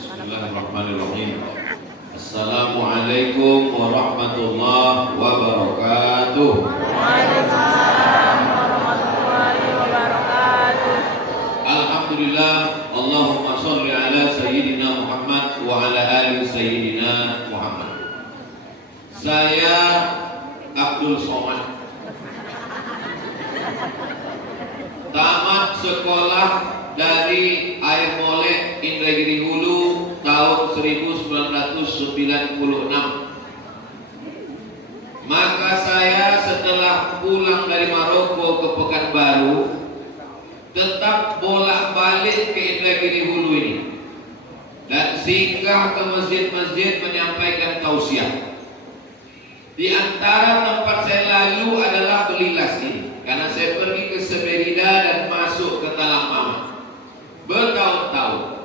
Bismillahirrahmanirrahim. Assalamualaikum warahmatullahi wabarakatuh. Waalaikumsalam warahmatullahi wabarakatuh. Alhamdulillah. Allahumma sholli ala sayyidina Muhammad wa ala ali sayyidina Muhammad. Saya Abdul Somad, tamat sekolah dari Air Molek Indragiri Hulu tahun 1996. Maka saya setelah pulang dari Maroko ke Pekanbaru tetap bolak-balik ke Indragiri Hulu ini dan singgah ke masjid-masjid menyampaikan tausiah. Di antara tempat saya lalu adalah Belilas ini, karena saya pergi ke Seberida dan masuk ke Talang Mama bertahun-tahun.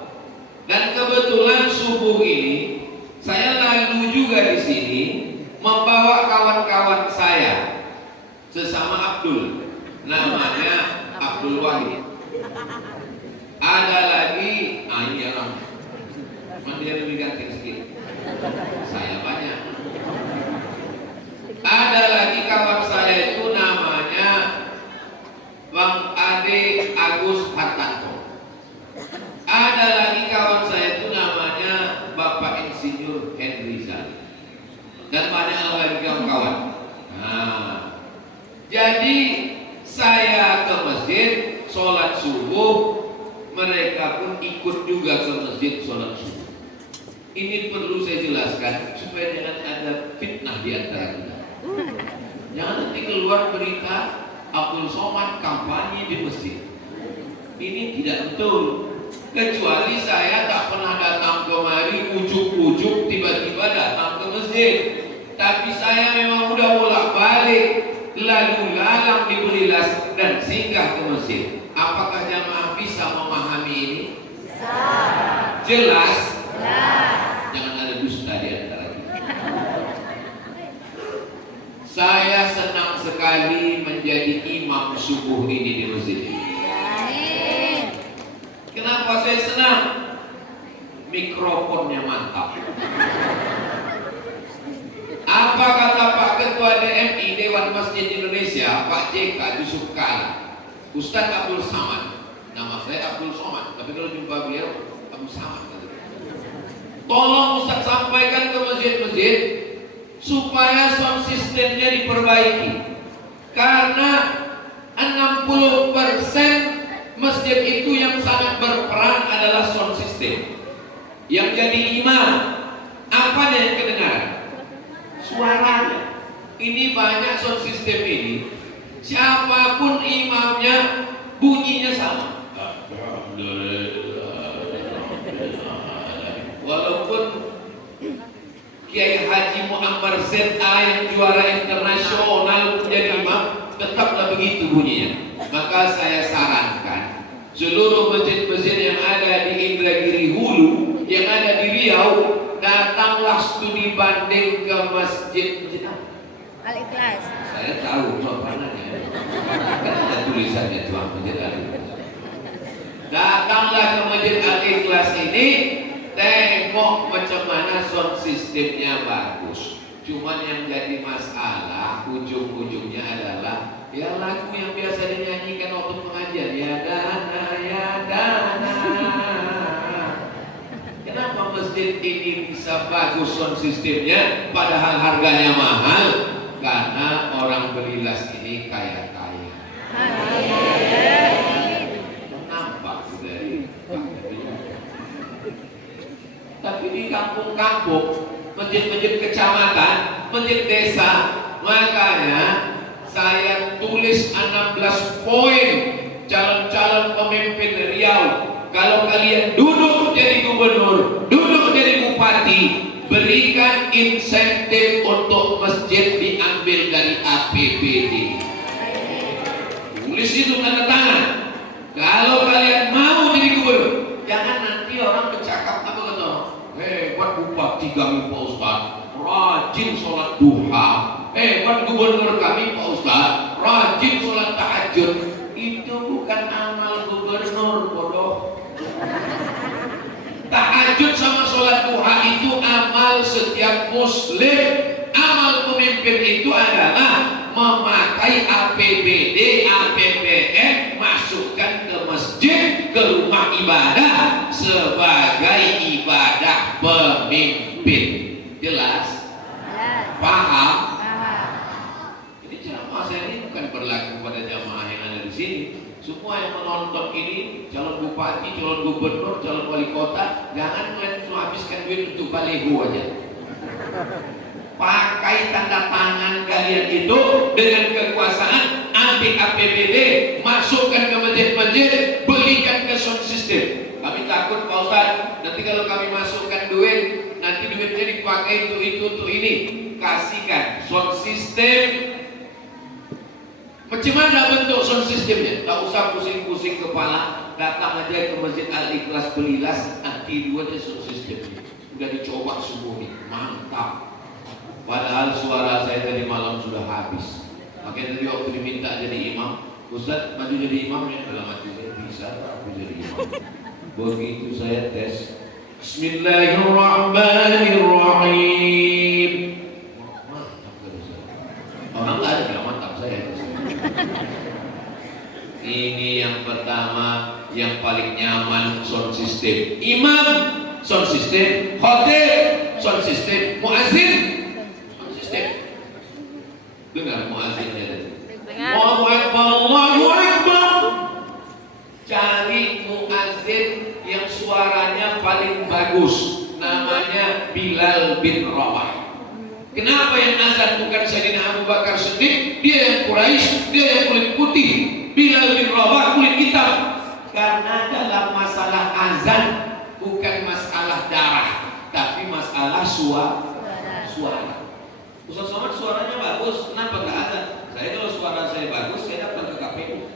Dan kebetulan subuh ini saya lalu juga di sini membawa kawan-kawan saya sesama Abdul, namanya Abdul Wahid. Ada lagi, ini orang, dia lebih ganteng sedikit, saya banyak. Ada lagi kawan saya itu namanya Bang Ade Agus Hartanto. Ada lagi kawan saya itu namanya Bapak Insinyur Henry Zali. Dan banyak lagi kawan-kawan. Nah, jadi saya ke masjid sholat subuh, mereka pun ikut juga ke masjid sholat subuh. Ini perlu saya jelaskan supaya jangan ada fitnah di antara kita. Jangan nanti keluar berita Abdul Somad kampanye di masjid. Ini tidak betul. Kecuali saya tak pernah datang kemari ujuk-ujuk tiba-tiba datang ke masjid. Tapi saya memang udah bolak-balik lalu lalang di Belilas dan singgah ke masjid. Apakah jamaah bisa memahami ini? Jelas? Jangan ada dusta di antara kita. Saya senang sekali menjadi imam subuh ini di masjid ini. Kenapa saya senang? Mikrofonnya mantap. Apa kata Pak Ketua DMI Dewan Masjid Indonesia, Pak JK Yusuf Kala, Ustadz Abdul Somad. Nama saya Abdul Somad, tapi kalau jumpa beliau Abdul Somad. Tolong Ustadz sampaikan ke masjid-masjid supaya sound sistemnya diperbaiki, karena 60% masjid itu yang sangat berperan adalah sound system. Yang jadi imam, apa yang kedengaran? Suaranya. Ini banyak sound system ini, siapapun imamnya bunyinya sama. Walaupun Kiai Haji Muammar ZA yang juara internasional menjadi imam, tetaplah begitu bunyinya. Maka saya sarankan seluruh masjid-masjid yang ada di Indragiri Hulu, yang ada di Riau, datanglah studi banding ke masjid Al-Ikhlas. Saya tahu sopanannya, kan ada tulisannya tuang masjid Al-Ikhlas. Datanglah ke masjid Al-Ikhlas ini, tengok macam mana sound sistemnya bagus. Cuman yang jadi masalah ujung-ujungnya adalah ya lagu yang biasa dinyanyikan waktu pengajian, ya dana, ya dana. Kenapa masjid ini bisa bagus sound sistemnya padahal harganya mahal? Karena orang Belilas ini kaya-kaya. Nampak sudah. Tapi di kampung-kampung, masjid-masjid kecamatan, masjid desa, makanya saya tulis 16 poin calon-calon pemimpin Riau. Kalau kalian duduk jadi gubernur, duduk jadi bupati, berikan insentif untuk masjid diambil dari APBD. Tulis itu tanda tangan. Kalau kalian mau jadi gubernur, jangan nanti orang bercakap apa kata, hebat bupati kami Pak Ustaz, rajin sholat duha. Hebat gubernur kami Pak Ustaz, rajin sholat tahajud. Itu bukan amal gubernur, bodoh. Tahajud sama itu amal setiap muslim. Amal pemimpin itu adalah memakai APBD, APBN, masukkan ke masjid, ke rumah ibadah sebagai ibadah pemimpin. Jelas? Paham? Jadi ceramah saya ini bukan berlaku pada jamaah yang ada di sini. Semua yang menonton ini, calon bupati, calon gubernur, calon wali kota, jangan kalian habiskan duit untuk baliho aja. Pakai tanda tangan kalian itu dengan kekuasaan, ambil APBD, masukkan ke masjid-masjid, belikan ke sound system. Kami takut Pak Ustaz, nanti kalau kami masukkan duit, nanti duitnya dipakai untuk itu, untuk ini. Kasihkan sound system. Macam mana bentuk sound systemnya? Tak usah pusing-pusing kepala, datang aja ke Masjid Al-Ikhlas Belilas, nanti dua aja sound systemnya. Udah dicoba semua nih, mantap. Padahal suara saya tadi malam sudah habis. Makanya tadi waktu diminta jadi imam, Ustaz maju jadi imam ya, kalau maju saya bisa, aku jadi imam. Begitu saya tes, Bismillahirrahmanirrahim. Mantap kata saya. Orang lain bilang mantap saya. Ini yang pertama, yang paling nyaman sound system. Imam sound system, khotib sound system, muazzin sound system. Dengar muazzinnya tadi. Allahu Akbar, Allahu Akbar. Cari muazzin yang suaranya paling bagus. Namanya Bilal bin Rabah. Kenapa yang azan bukan Sayyidina Abu Bakar Siddiq? Dia yang Quraisy, dia yang kulit putih. Bilal bin Rabah kulit hitam. Karena dalam masalah azan bukan masalah darah, tapi masalah suara. Ustaz Somad suaranya bagus, kenapa nggak azan? Saya kalau suara saya bagus, saya datang ke KPU.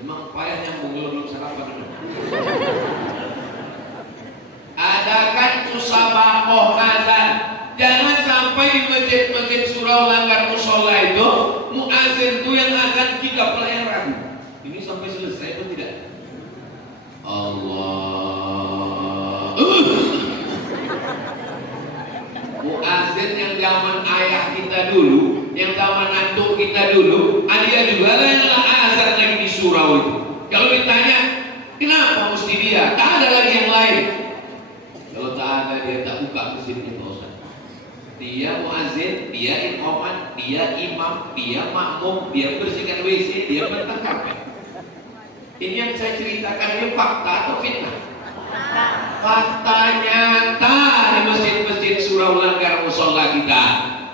Memang payah nyambung belum sarapan. Adakan musabaqah azan. Jangan sampai di masjid-masjid surau langgar musola itu muazin itu yang azan kita pelayan ragu. Ini sampai selesai atau tidak? Allah. Muazin yang zaman ayah kita dulu, yang zaman antuk kita dulu, dia juga lah yang azan lagi di surau itu. Kalau ditanya, kenapa mesti dia? Tak ada lagi yang lain. Kalau tak ada, dia tak buka masjidnya Pak Ustaz. Dia muazzin, dia imaman, dia imam, dia makmum, dia bersihkan WC, dia bentang karpet. Ini yang saya ceritakan ini fakta atau fitnah? Fakta nyata di masjid-masjid surau langgar musola kita.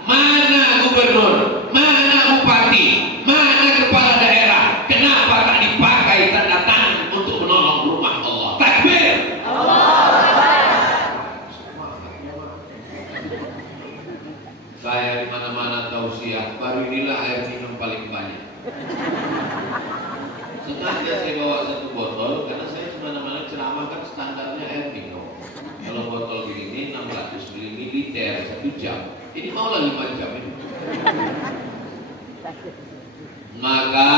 Mana gubernur, mana bupati, mana kepala daerah? Kenapa tak dipakai tanda tangan untuk menolong rumah Allah? Takbir! Saya di mana-mana tausiah, baru inilah air minum paling banyak. Sengaja saya bawa satu botol karena saya di mana-mana ceramah kan standarnya air minum. Kalau botol begini 600 ml 1 jam. Ini maulah 5 jam ini. Maka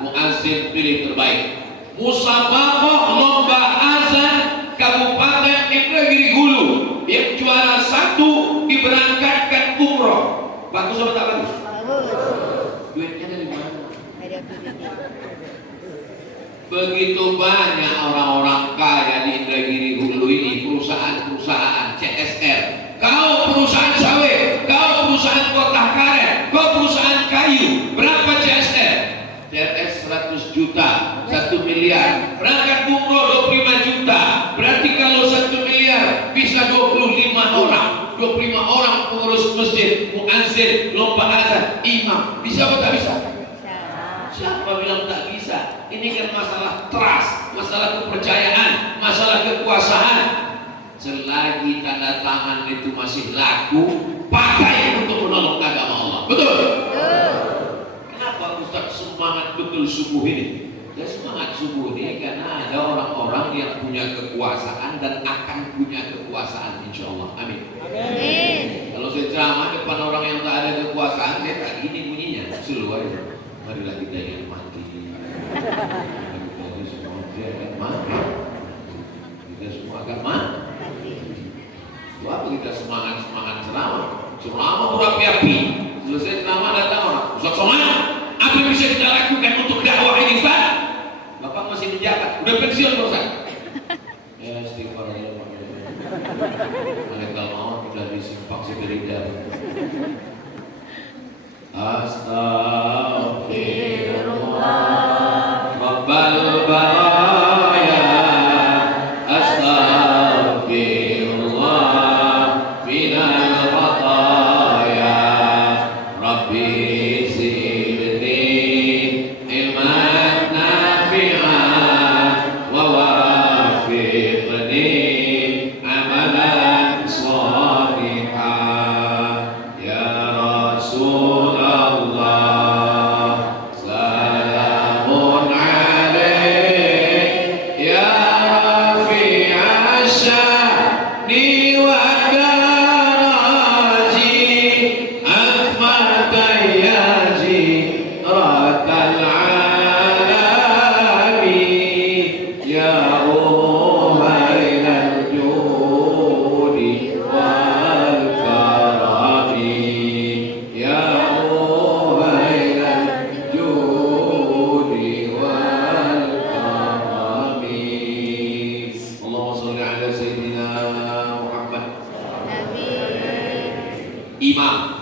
muazzin pilih terbaik. Musabaqah lomba azan Kabupaten Indragiri Hulu yang juara 1 diberangkatkan umroh. Bagus atau tak bagus? Bagus. Duitnya dari mana? Ada PBB. Begitu banyak orang-orang kaya di Indragiri Hulu ini, perusahaan-perusahaan CSR. Kau perusahaan sawit, kau perusahaan kotak karet, kau perusahaan kayu. Berapa CSR? CSR 100 juta, 1 miliar. Berangkat umroh 25 juta. Berarti kalau 1 miliar bisa 25 orang. 25 orang pengurus masjid, muazzin, lomba azan, imam. Bisa atau tak bisa? Siapa bilang tak bisa? Ini kan masalah trust, masalah kepercayaan, masalah kekuasaan. Selagi tanda tangan itu masih laku, pakai untuk menolong agama Allah. Betul? Kenapa Ustaz semangat betul subuh ini? Ya semangat subuh ini karena ada orang-orang yang punya kekuasaan dan akan punya kekuasaan, insya Allah. Amin. Amin. Kalau saya ceramah depan orang yang tak ada kekuasaan, saya tak gini bunyinya. Seluar itu. Marilah kita yang mati. Marilah kita semua dia akan mati. sudah lakukan untuk dakwah ini, Ustaz? Bapak masih menjabat, udah pensiun Ustaz. Ya istighfar ya Pak. Malaikat maut udah disimpang segerida. Astaghfirullah Rabbal baraya. Astaghfirullah minal khataya. Rabbi zidni ilman nafi'an wa wafiqni amalan shalihan. Ya Rasulullah salamun alaik ya rafi'as sya'ni wa daraji akmata ya jiratal alamin ya uhailal judi wal karami ya uhailal judi wal karami. Allahumma sholli ala sayyidina Muhammad. Imam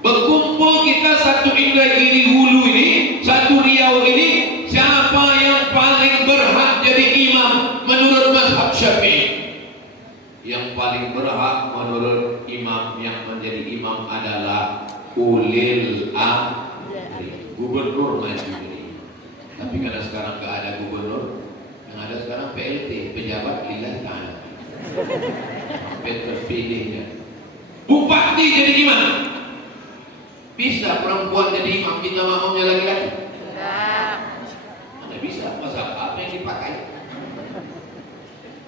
berkumpul kita satu Indragiri Hulu ini, satu Riau ini, siapa yang paling berhak jadi imam menurut mazhab Syafi'i? Yang paling berhak menurut imam yang menjadi imam adalah ulil amri, gubernur maju ini. Tapi karena sekarang nggak ada gubernur, yang ada sekarang PLT, pejabat lillahi ta'ala, sampai terpilihnya. Bupati jadi imam. Bisa perempuan jadi imam, minta makmumnya laki-laki? Mana bisa, mazhab apa yang dipakai?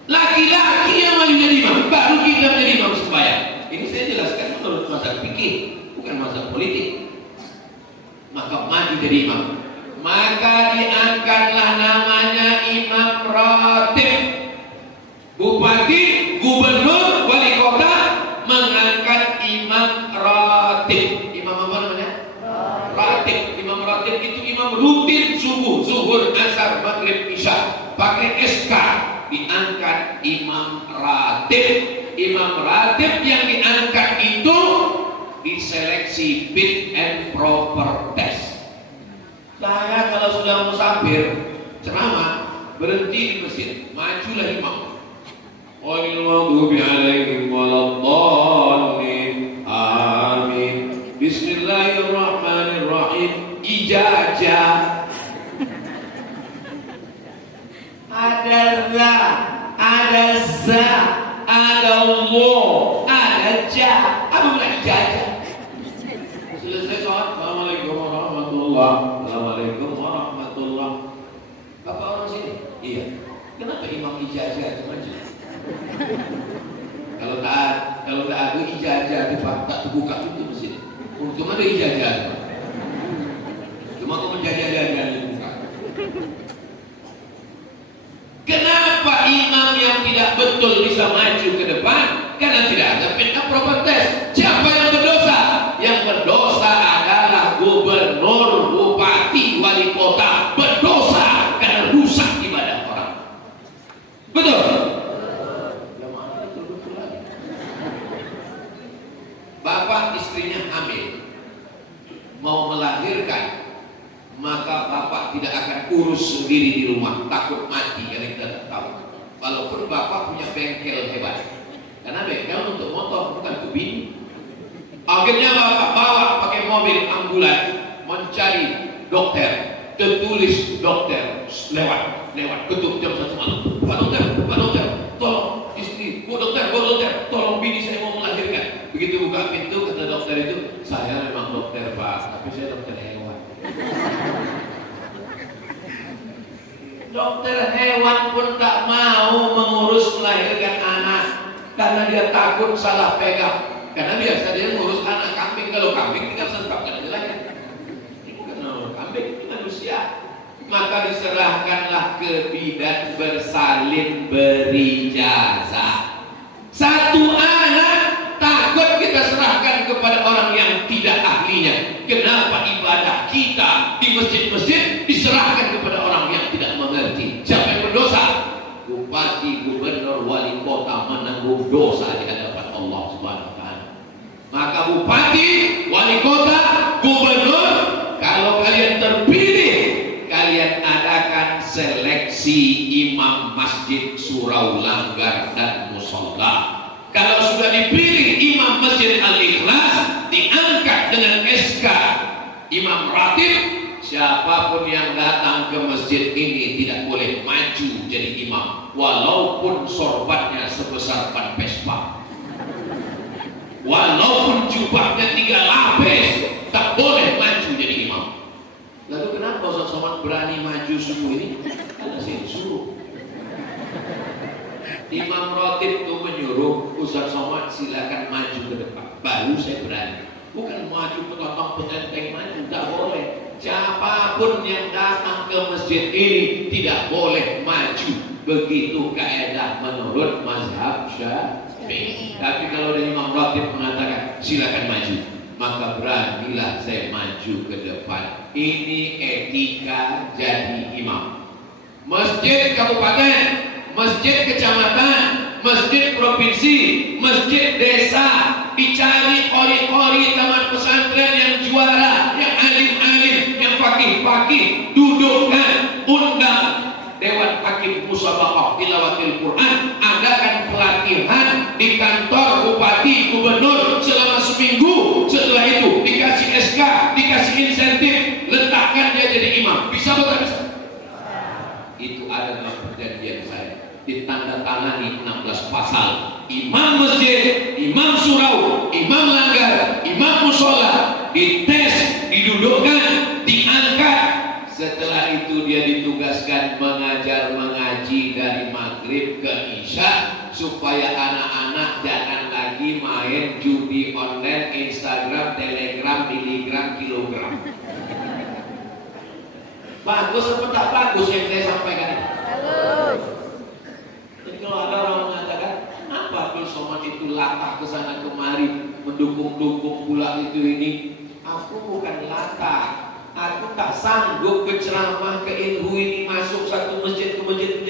Laki-laki yang maju jadi imam, baru kita menjadi imam sembahyang. Ini saya jelaskan menurut mazhab fikih, bukan mazhab politik. Maka maju jadi imam, maka diangkatlah namanya imam ratib. Bupati, gubernur, wali kota mengangkat imam ratib. Imam apa namanya? Ratib. Imam ratib itu imam rutin subuh, zuhur, asar, maghrib, isya. Pakai SK diangkat imam ratib. Imam ratib yang diangkat itu diseleksi fit and proper test. Saya kalau sudah musafir ceramah berhenti di masjid, majulah imam. Ghairil maghdubi alaihim waladdallin. Amin. Bismillahirrahmanirrahim. Ijazah. Ada za, ada za, ada Allah, ada ja. Apa bukan ijazah? Selesai sholat. Assalamualaikum warahmatullahi. Assalamualaikum warahmatullahi. Bapak orang sini? Iya. Kenapa imam ijazah itu maju? Kalau tak ada ijazah itu Pak, tak terbuka pintu mesin. Untung ada ijazah. Cuma kau menjajah-jajah dibuka. Kenapa imam yang tidak betul bisa maju ke depan? Karena tidak ada fit and proper test. Siapa yang berdosa? Yang berdosa adalah gubernur, bupati, wali kota. Berdosa karena rusak ibadah orang. Betul? Bapak istrinya hamil, mau melahirkan, maka bapak tidak akan urus sendiri di rumah, takut mati, yang kita tidak tahu. Walaupun bapak punya bengkel hebat, karena bengkel untuk motor bukan kubin. Akhirnya bapak bawa pakai mobil ambulan mencari dokter, tertulis dokter lewat ketuk jam 1 malam. Pak dokter, tolong istri, bu dokter, tolong bini saya mau melahirkan. Begitu buka pintu kata dokter itu, saya memang dokter Pak, tapi saya dokter hewan. Dokter hewan pun tak mau mengurus melahirkan anak karena dia takut salah pegang. Karena biasa dia mengurus anak kambing, kalau kambing tinggal sentapkan aja lagi. Ini bukan kambing, itu manusia. Maka diserahkanlah ke bidan bersalin berijazah. Satu anak takut kita serahkan kepada orang yang tidak ahlinya. Kenapa ibadah kita di masjid-masjid diserahkan kepada orang yang tidak mengerti. Siapa yang berdosa? Bupati, gubernur, wali kota menanggung dosa di hadapan Allah Subhanahu wa taala. Maka bupati, wali kota, gubernur, kalau kalian terpilih, kalian adakan seleksi imam masjid, surau, langgar, dan musola. Kalau sudah dipilih imam masjid Al-Ikhlas, diangkat dengan SK imam ratib, siapapun yang datang ke masjid ini tidak boleh maju jadi imam, walaupun sorbannya sebesar ban Vespa, walaupun jubahnya 3 lapis, tak boleh maju jadi imam. Lalu kenapa Ustaz Somad berani maju subuh ini? Karena saya disuruh. Imam Ratib itu menyuruh Ustaz Somad silakan maju ke depan, baru saya berani. Bukan maju petotong petenteng maju, tak boleh. Siapapun yang datang ke masjid ini tidak boleh maju. Begitu kaidah menurut mazhab Syafi'i. Tapi kalau dari Imam Ratib mengatakan silakan maju, maka beranilah saya maju ke depan. Ini etika jadi imam. Masjid kabupaten, masjid kecamatan, masjid provinsi, masjid desa, dicari ori-ori taman pesantren yang juara, yang alim-alim, yang fakih-fakih, dudukkan, undang Dewan Hakim Musabaqah Tilawatil Quran, adakan pelatihan di kantor bupati, gubernur selama seminggu. Setelah itu dikasih SK, dikasih insentif, letakkan dia jadi imam. Bisa betul bisa? Itu ada dalam perjanjian saya, ditandatangani 16 pasal. Imam masjid, imam surau, imam langgar, imam musola, dites, didudukkan, diangkat. Setelah itu dia ditugaskan mengajar mengaji dari maghrib ke isya, supaya anak-anak jangan lagi main judi online, Instagram, Telegram, miligram, kilogram. Bagus apa tak bagus yang saya sampaikan? Bagus. Jadi kalau ada orang mengatakan, apa Abdul Somad itu latah ke sana kemari, mendukung-dukung pula itu ini. Aku bukan latah. Aku tak sanggup berceramah ke Ilhu ini, masuk satu masjid ke masjid.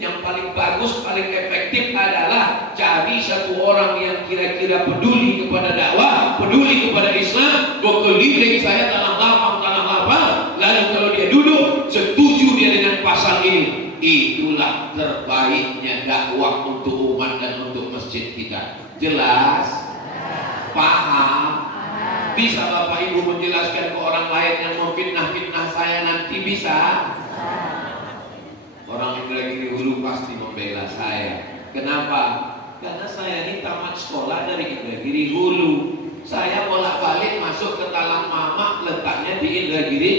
Yang paling bagus, paling efektif adalah cari satu orang yang kira-kira peduli kepada dakwah, peduli kepada Islam, berkeliling saya tanah lapang, lalu kalau dia duduk, setuju dia dengan pasal ini. Itulah terbaiknya dakwah untuk umat dan untuk masjid kita. Jelas? Paham? Bisa Bapak Ibu menjelaskan ke orang lain yang memfitnah-fitnah saya nanti? Bisa? Orang yang lagi dulu pasti membela saya. Kenapa? Karena saya ini tamat sekolah dari Indragiri Hulu. Saya bolak-balik masuk ke Talang Mamak, letaknya di Indragiri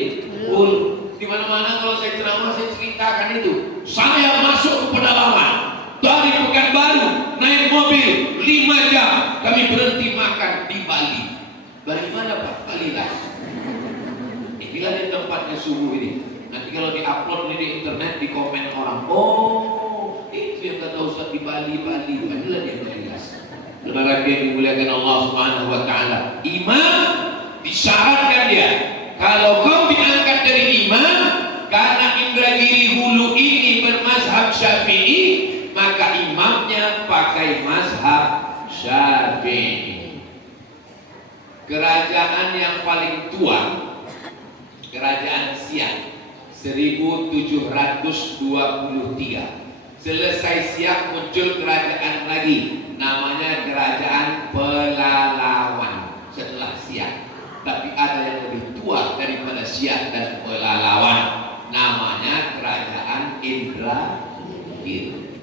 Hulu. Di mana-mana kalau saya ceramah saya ceritakan itu. Saya masuk ke pedalaman dari Pekanbaru, naik mobil 5 jam, kami berhenti makan di Bali. Bali mana Pak? Bali lah. Inilah di tempatnya subuh ini. Nanti kalau diupload di internet, di komen orang, oh itu yang kata Ustaz di Bali. Inilah dia jelas. Saudara yang dimuliakan Allah Subhanahu wa taala. Imam disyaratkan dia, kalau kau diangkat dari imam karena Indragiri Hulu ini bermazhab Syafi'i, maka imamnya pakai mazhab Syafi'i. Kerajaan yang paling tua, kerajaan Siak, 1723. Selesai Siak muncul kerajaan lagi, namanya kerajaan Pelalawan setelah Siak. Tapi ada yang lebih tua daripada Siak dan Pelalawan, namanya kerajaan Indragiri.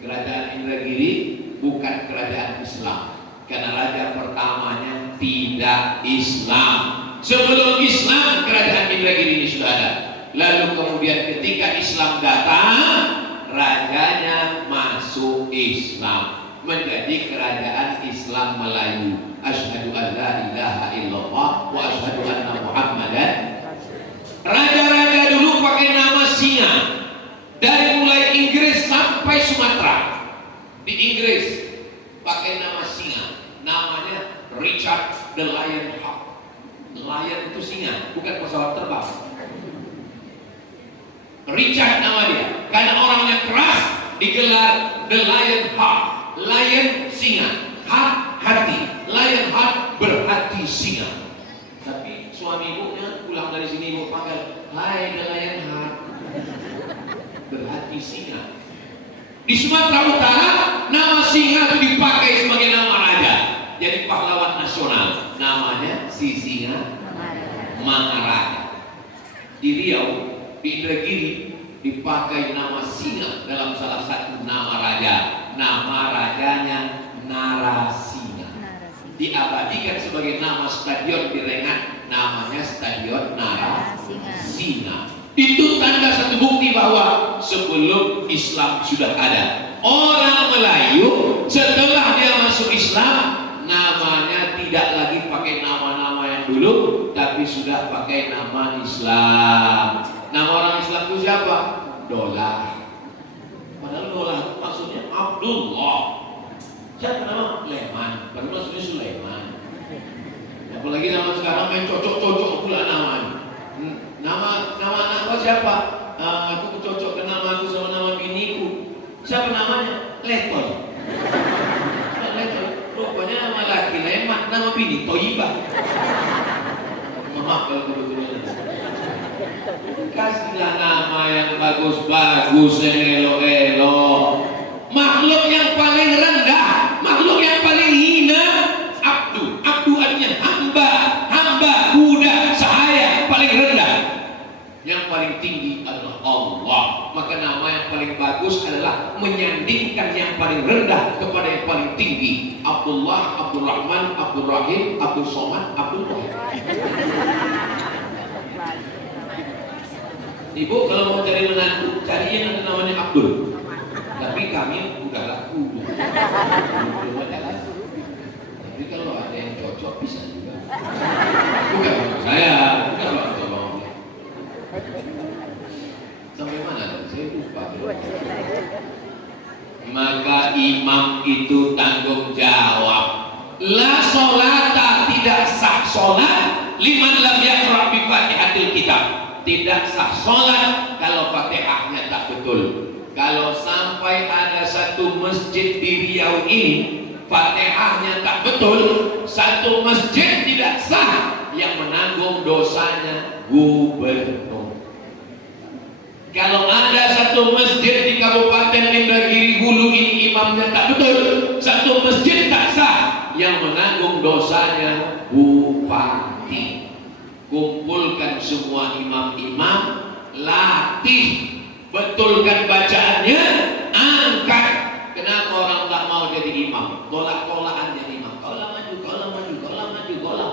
Kerajaan Indragiri bukan kerajaan Islam, karena raja pertamanya tidak Islam. Sebelum Islam kerajaan Indragiri ini sudah ada. Lalu kemudian ketika Islam datang, rajanya masuk Islam, menjadi kerajaan Islam Melayu. Asyhadu an la ilaha illallah wa asyhadu anna Muhammadan. Raja-raja dulu pakai nama Singa, dari mulai Inggris sampai Sumatera. Di Inggris pakai nama Singa, namanya Richard the Lion Hawk. Lion itu singa, bukan pesawat terbang. Richard nama dia. Karena orangnya keras, digelar The Lion Heart. Lion singa, heart hati. Lion heart berhati singa. Tapi suami ibunya pulang dari sini, ibu panggil, hai The Lion Heart, berhati singa. Di Sumatera Utara nama singa itu dipakai sebagai nama raja. Jadi pahlawan nasional. Namanya si singa Mangaraja. Di Riau, di Indragiri dipakai nama singa dalam salah satu nama raja. Nama rajanya Narasinga. Diabadikan sebagai nama stadion di Rengat, namanya Stadion Narasinga. Itu tanda satu bukti bahwa sebelum Islam sudah ada. Orang Melayu setelah dia masuk Islam, namanya tidak lagi pakai nama-nama yang dulu, tapi sudah pakai nama Islam. Nama orang Islam itu siapa? Dolar. Padahal dolar itu maksudnya Abdullah. Siapa nama? Leman. Baru maksudnya Sulaiman. Apalagi nama sekarang main cocok-cocok pula namanya. Nama anak kau siapa? Aku cocokkan nama aku sama nama biniku. Siapa namanya? Letoy. Letoy. Rupanya nama laki Leman, nama bini Toyibah. Maaf kalau kebetulan. Kasihlah nama yang bagus-bagus, yang elok-elok. Makhluk yang paling rendah, makhluk yang paling hina, Abdu. Abdu artinya hamba, budak, sahaya, paling rendah. Yang paling tinggi adalah Allah. Maka nama yang paling bagus adalah menyandingkan yang paling rendah kepada yang paling tinggi. Abdullah, Abdul Rahman, Abdul Rahim, Abdul Somad, Abdul Wahid. Ibu kalau mau cari menantu, cari yang namanya Abdul. Tapi kami udah laku. Tapi kalau ada yang cocok bisa juga. Bukan saya, bukan Pak tolong. Sampai mana tadi? Saya lupa. Maka imam itu tanggung jawab. La sholata, tidak sah sholat liman lam yaqra bi Fatihatil Kitab. Tidak sah sholat kalau Fatihahnya tak betul. Kalau sampai ada satu masjid di Riau ini Fatihahnya tak betul, satu masjid tidak sah, yang menanggung dosanya gubernur. Kalau ada satu masjid di Kabupaten Indragiri Hulu ini imamnya tak betul, satu masjid tak sah, yang menanggung dosanya bupati. Kumpulkan semua imam-imam, latih, betulkan bacaannya, angkat. Kenapa orang tak mau jadi imam? Tolak-tolakan jadi imam. Kaulah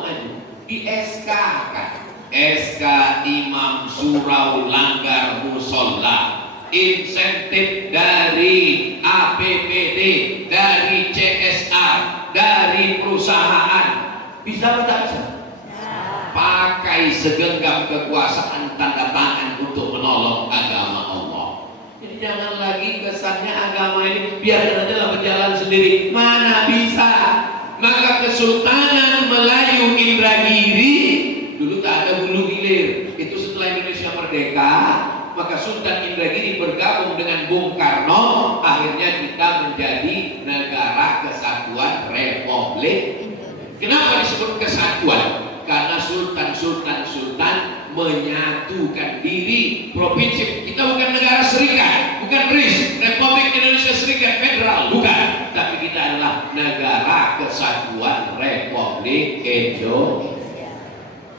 maju. Di SK kan. SK Imam Surau Langgar Musola. Insentif dari APBD, dari CSR, dari perusahaan. Bisa atau tak bisa? Pakai segenggam kekuasaan tanda tangan untuk menolong agama Allah. Jadi jangan lagi kesannya agama ini biarkan aja lah berjalan sendiri. Mana bisa? Maka Kesultanan Melayu Indragiri dulu tak ada hulu hilir. Itu setelah Indonesia merdeka, maka Sultan Indragiri bergabung dengan Bung Karno. Akhirnya kita menjadi Negara Kesatuan Republik. Kenapa disebut kesatuan? Karena sultan menyatukan diri provinsi. Kita bukan negara serikat, bukan RIS, Republik Indonesia Serikat Federal, bukan. Tapi kita adalah Negara Kesatuan Republik Indonesia.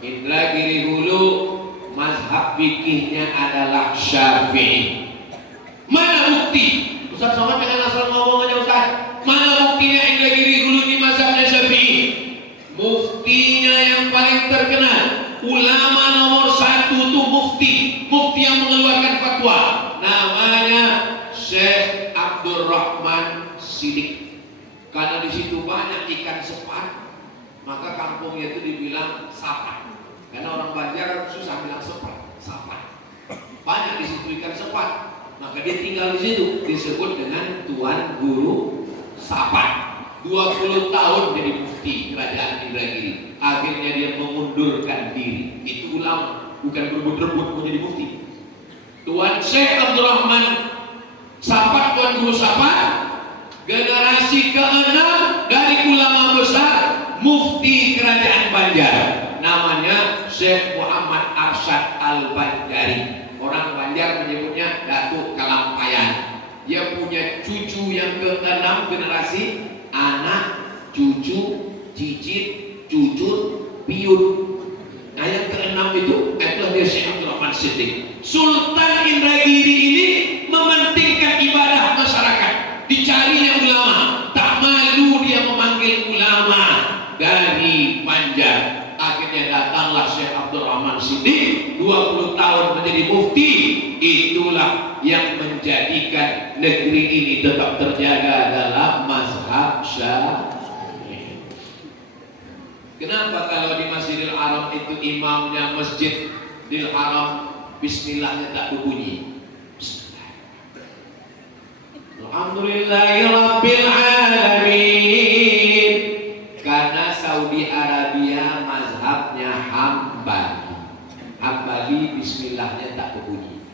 Indragiri Hulu, mazhab fikihnya adalah Syafi'i. Mana bukti? Ustaz Somad dengan asal ngomong aja Ustaz. Mana buktinya Indragiri Hulu di mazhabnya Syafi'i? Muftinya yang paling terkenal, ulama nomor 1 itu mufti yang mengeluarkan fatwa, namanya Syekh Abdurrahman Sidik. Karena di situ banyak ikan sepat, maka kampungnya itu dibilang sapat. Karena orang Banjar susah bilang sapat. Banyak di situ ikan sepat, maka dia tinggal di situ, disebut dengan Tuan Guru Sapat. 20 tahun jadi mufti kerajaan Indragiri. Akhirnya dia mengundurkan diri. Itu ulama, bukan berebut-rebut mau jadi mufti. Tuan Syekh Abdurrahman Sapat, Tuan Guru Sapat, generasi ke-6 dari ulama besar mufti kerajaan Banjar, namanya Syekh Muhammad Arsyad Al-Banjari. Orang Banjar menyebutnya Datuk Kalampayan. Dia punya cucu yang ke-6 generasi, anak, cucu, cicit, cucut, piut. Nah yang ke-6 itu itulah dia Syekh Abdurrahman Siddiq. Sultan Indragiri ini mementingkan ibadah masyarakat, dicarinya ulama, tak malu dia memanggil ulama dari Banjar. Akhirnya datanglah Syekh Abdurrahman Siddiq, 20 tahun menjadi mufti. Itulah yang menjadikan negeri ini tetap terjaga dalam mazhab Syafi'i. Kenapa kalau di Masjidil Haram itu imamnya Masjidil Haram bismillahnya tak berbunyi? Alhamdulillahirabbil alamin. Karena Saudi Arabia mazhabnya Hambali. Hambali bismillahnya tak berbunyi.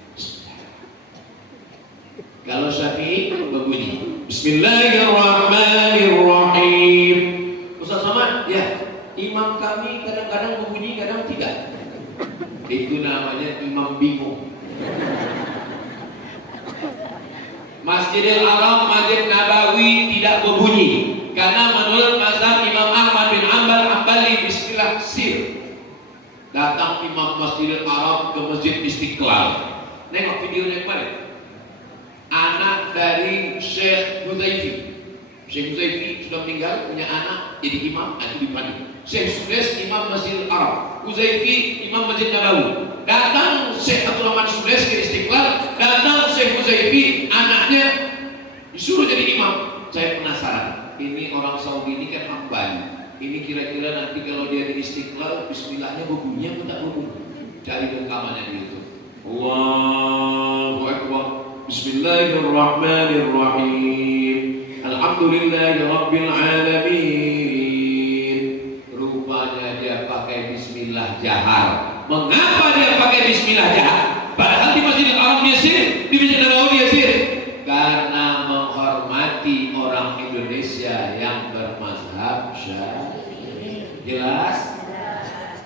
Kalau Syafi'i berbunyi Bismillahirrahmanirrahim. Ustaz Somad, ya, imam kami kadang-kadang berbunyi, kadang tidak. Itu namanya imam bingung. Masjidil Haram, Masjid Nabawi tidak berbunyi karena menurut mazhab Imam Ahmad bin Hanbali bismillah sir. Datang imam Masjidil Haram ke Masjid Istiqlal. Nengok videonya kemarin. Anak dari Syekh Huzaifi. Syekh Huzaifi sudah meninggal, punya anak jadi imam, itu dipanggil Syekh Sudes, imam Masjidil Haram. Huzaifi, imam Masjid Nabawi. Datang Syekh Abdurrahman Sudes ke Istiqlal, datang Syekh Huzaifi, anaknya disuruh jadi imam. Saya penasaran, ini orang Saudi ini kan Hambali. Ini kira-kira nanti kalau dia di Istiqlal, bismillahnya berbunyi atau tak berbunyi? Cari rekamannya di YouTube. Allahu Akbar. Bismillahirrahmanirrahim. Alhamdulillahirabbil alamin. Rupanya dia pakai bismillah jahar. Mengapa dia pakai bismillah jahar? Padahal di Masjidil Haram dia sirik, di Masjid Nabawi dia sirik. Karena menghormati orang Indonesia yang bermazhab Syafi'i. Jelas?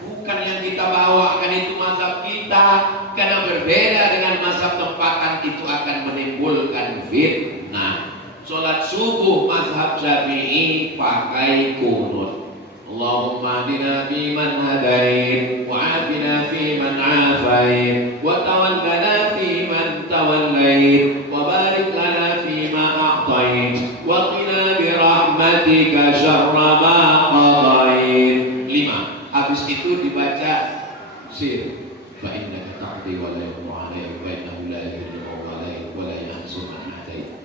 Bukan yang kita bawakan itu mazhab kita. Karena berbeda dengan mazhab tempatan itu akan menimbulkan fitnah. Sholat subuh mazhab Syafi'i pakai kunut. Allahumma hdina fiman hadait, wa afina fiman afait, wa tawallana fiman tawallait, wa barik lana fima a'tait, wa qina birahmatika syarra ma qadait. 5. Habis itu dibaca sir. Fa innaka taqdi wa la yuqda 'alaika wa innahu la yudhillu wa la yansu man hadait.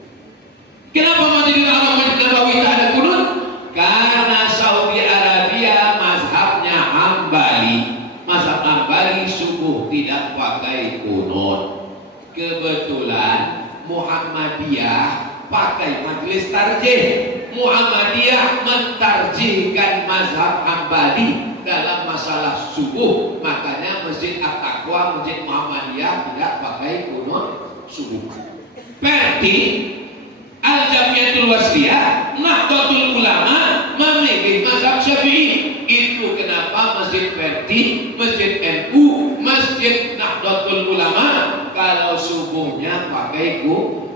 Kenapa Masjidil Haram Masjid Nabawi tak ada kunut? Karena Saudi Arabia mazhabnya Hambali. Mazhab Hambali subuh tidak pakai kunut. Kebetulan Muhammadiyah pakai majelis tarjih. Muhammadiyah mentarjihkan mazhab Hambali dalam masalah subuh. Makanya Masjid At-Taqwa, Masjid Muhammadiyah tidak pakai kunut subuh. Berarti Al-Jamiatul Wasliyah, Nahdlatul Ulama memilih mazhab Syafi'i. Itu kenapa Masjid Verdi, Masjid NU, Masjid Nahdlatul Ulama kalau subuhnya pakai dulu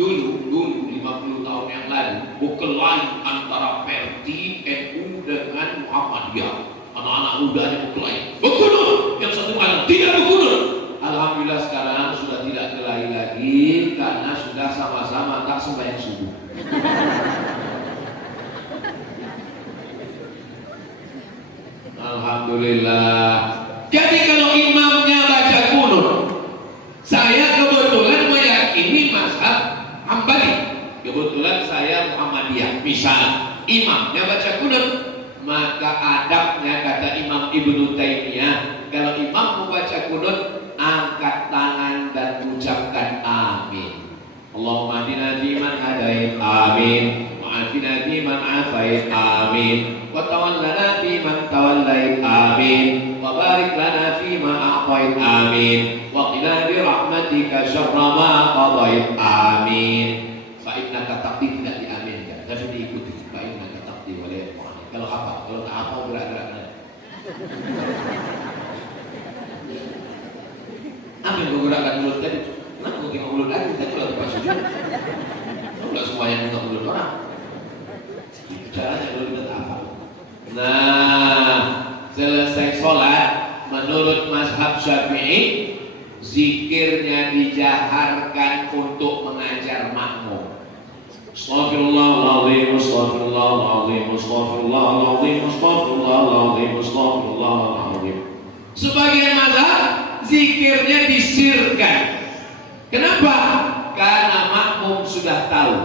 50 tahun yang lalu berkelahi antara Verdi, NU dengan Muhammadiyah. Anak-anak mudanya berkelahi. Berkunut, yang satu malam tidak berkunut. Alhamdulillah sekarang sudah tidak kelahi lagi karena sudah sama-sama tak sembahyang subuh. Alhamdulillah. Jadi kalau imamnya baca kunut, saya kebetulan meyakini mazhab Hambali. Kebetulan saya Muhammadiyah. Misal imamnya baca kunut, maka adabnya kata Imam Ibnu Taimiyah, kalau imam membaca kunut, angkat tangan dan ucapkan amin. Allahumma hdina fiman hadait, amin. Wa'afina fiman afait, amin. Wa tawallana fiman tawallait, amin. Wa barik lana fima a'tait, amin. Wa qina bi rahmatika syarra ma qadait amin. Fa innaka taqdi tidak diaminkan, tapi diikuti. Fa innaka taqdi wa la yuqda. Kalau apa? Kalau tak apa gerak-geraknya. Apa yang kau gerakkan mulut tadi? Kenapa kau tengok mulut lagi? Tadi kalau tempat sujud, tidak semua yang tengok mulut orang. Itu caranya kalau kita tak apa. Nah, selesai sholat, menurut mazhab Syafi'i, zikirnya dijaharkan untuk mengajar makmum. Astaghfirullahaladzim, astaghfirullahaladzim, astaghfirullahaladzim, astaghfirullahaladzim, astaghfirullahaladzim. Sebagian mazhab zikirnya disirkan. Kenapa? Karena makmum sudah tahu.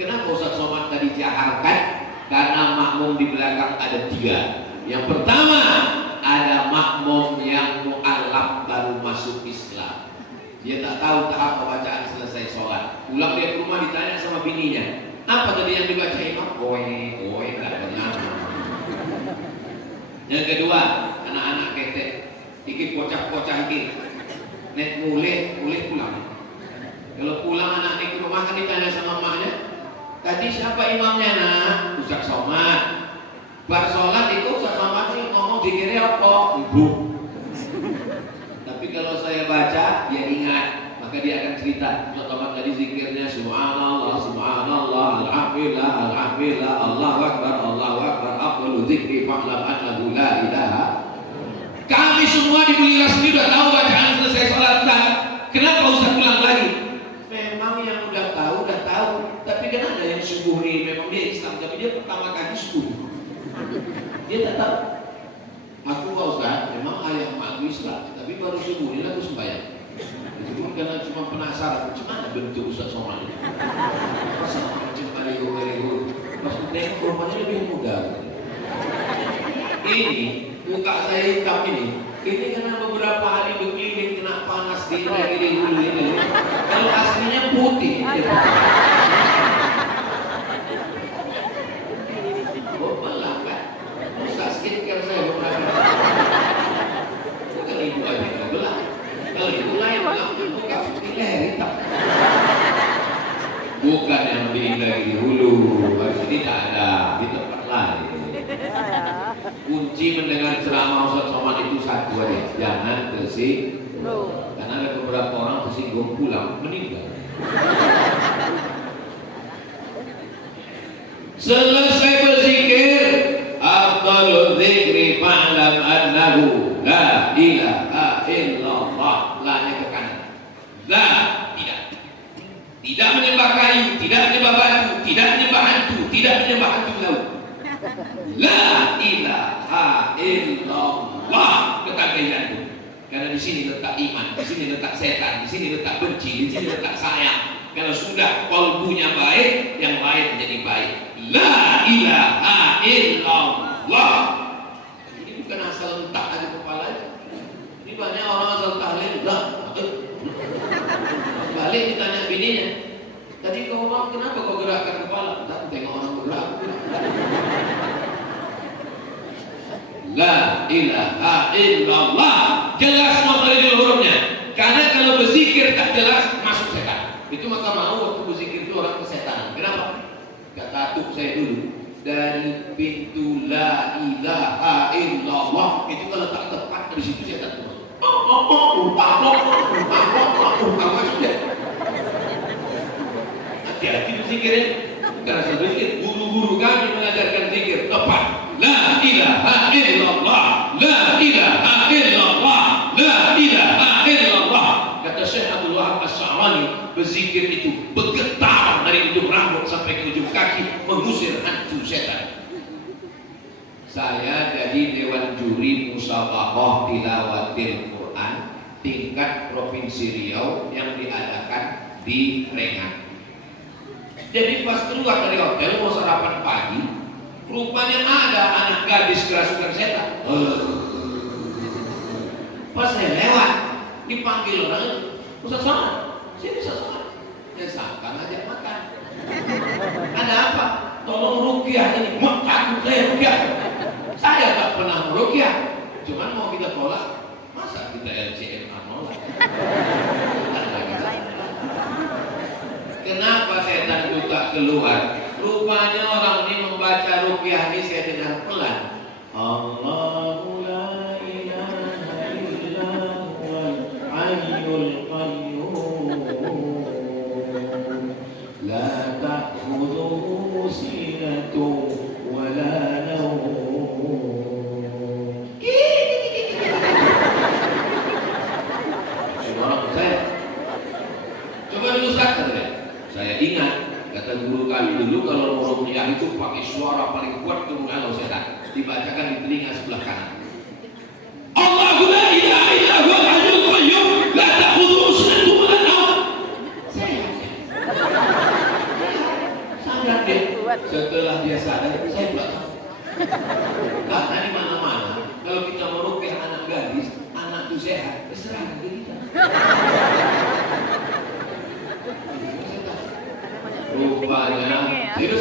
Kenapa Ustaz Somad tadi jaharkan? Karena makmum di belakang ada 3. Yang pertama, ada makmum yang mu'alaf baru masuk Islam. Dia tak tahu tahap pembacaan selesai sholat. Pulang dia ke rumah ditanya sama bininya, apa tadi yang dibaca imam? Oe, tak benar. Yang kedua, anak-anak ketek, iki pocah-pocah iki, nek mulai pulang. Kalau pulang anak ini ke rumah kan ditanya sama emaknya, tadi siapa imamnya nak? Ustaz Somad. Bar sholat itu Ustaz Somad ini ngomong dikira apa? Ibu. Tapi kalau saya baca, dia ingat, maka dia akan cerita. Ustaz Somad tadi zikirnya subhanallah, subhanallah, alhamdulillah, alhamdulillah, Allahu akbar, afdalu dzikri fa'lam annahu la ilaha. Kami semua di Bulila sendiri sudah tahu bacaan selesai sholat. Kenapa usah pulang lagi? Memang yang udah tahu, tapi kan ada yang subuh nih, memang dia Islam, tapi dia pertama kali subuh. Dia tak tahu. Aku Pak Ustaz, memang ayah aku Islam, tapi baru subuh ini aku sembahyang. Itu pun karena cuma penasaran, gimana bentuk Ustaz Somad ini? Macam baliho. Pas tengok rumahnya lebih muda. Ini muka saya hitam ini karena beberapa hari berkeliling kena panas di negeri dulu ini. Kalau aslinya putih. Oh belah kan? Ustaz skincare saya beberapa. Bukan ibu aja nggak belah. Kalau ibu lain buka putih hitam. Bukan yang di hulu, ini tak ada di tempat lain. Kunci mendengar ceramah Ustaz Somad itu satu aja, jangan tersinggung. Karena ada beberapa orang tersinggung pulang meninggal. Selesai berzikir, afdalul dzikri fa'lam annahu la ilaha illallah. La-nya ke kanan. La, tidak menyembah kayu, tidak menyembah batu, tidak menyembah hantu, tidak menyembah hantu laut. La ilaha illallah. Ketagihan itu. Karena di sini letak iman, di sini letak setan, di sini letak benci, di sini letak sayang. Kalau sudah kalbunya baik, yang lain menjadi baik. La ilaha illallah. Ini bukan asal letak aja kepala. Ini banyak orang asal tahlil. Balik ditanya bininya, tadi kau mau kenapa kau gerakkan kepala? Tak tengok orang bergerak. La ilaha illallah. Jelas makhrajul hurufnya. Karena kalau berzikir tak jelas masuk setan. Itu maka mau waktu berzikir itu orang kesetanan. Kenapa? Kata atuk saya dulu, dari pintu la ilaha illallah itu kalau tak tepat dari situ setan turun. Hati-hati berzikirnya. Karena saya berpikir guru-guru kami mengajarkan zikir tepat. La ilaha illallah, la ilaha illallah, la ilaha illallah. Kata Syekh Abdul Wahab As-Sa'wani, berzikir itu bergetar dari ujung rambut sampai ke ujung kaki, mengusir hantu setan. Saya jadi Dewan Juri Musabaqah Tilawatil Quran tingkat Provinsi Riau yang diadakan di Rengat. Jadi pas keluar dari hotel mau sarapan pagi, rupanya ada anak gadis kerasukan setan. Pas saya lewat, dipanggil orang, Ustaz Somad, sini Ustaz Somad. Saya sangka ngajak makan. Ada apa? Tolong ruqyah ini, takut saya ruqyah. Saya tak pernah meruqyah, cuman mau kita tolak. Masa kita LCMA nolak? Kenapa setan itu tak keluar? Rupanya orang ini membaca ruqyah ini saya dengar pelan. Allahu la ilaha illa huwal hayyul qayyum la ta'khudhuhu sinatun wa la nawm. Orang saya coba dulu saya ingat kata guru kami dulu kalau mau ruqyah itu pakai suara paling kuat turun kalau setan dibacakan di telinga sebelah kanan. Allahu la ilaha illa huwal hayyul qayyum la ta'khudhuhu sinatun wa la nawm. Saya sadar dia. Setelah dia sadar saya pula tahu. Karena di mana-mana kalau kita mau ruqyah anak gadis, anak itu sehat, terserah ke kita. Rupanya itu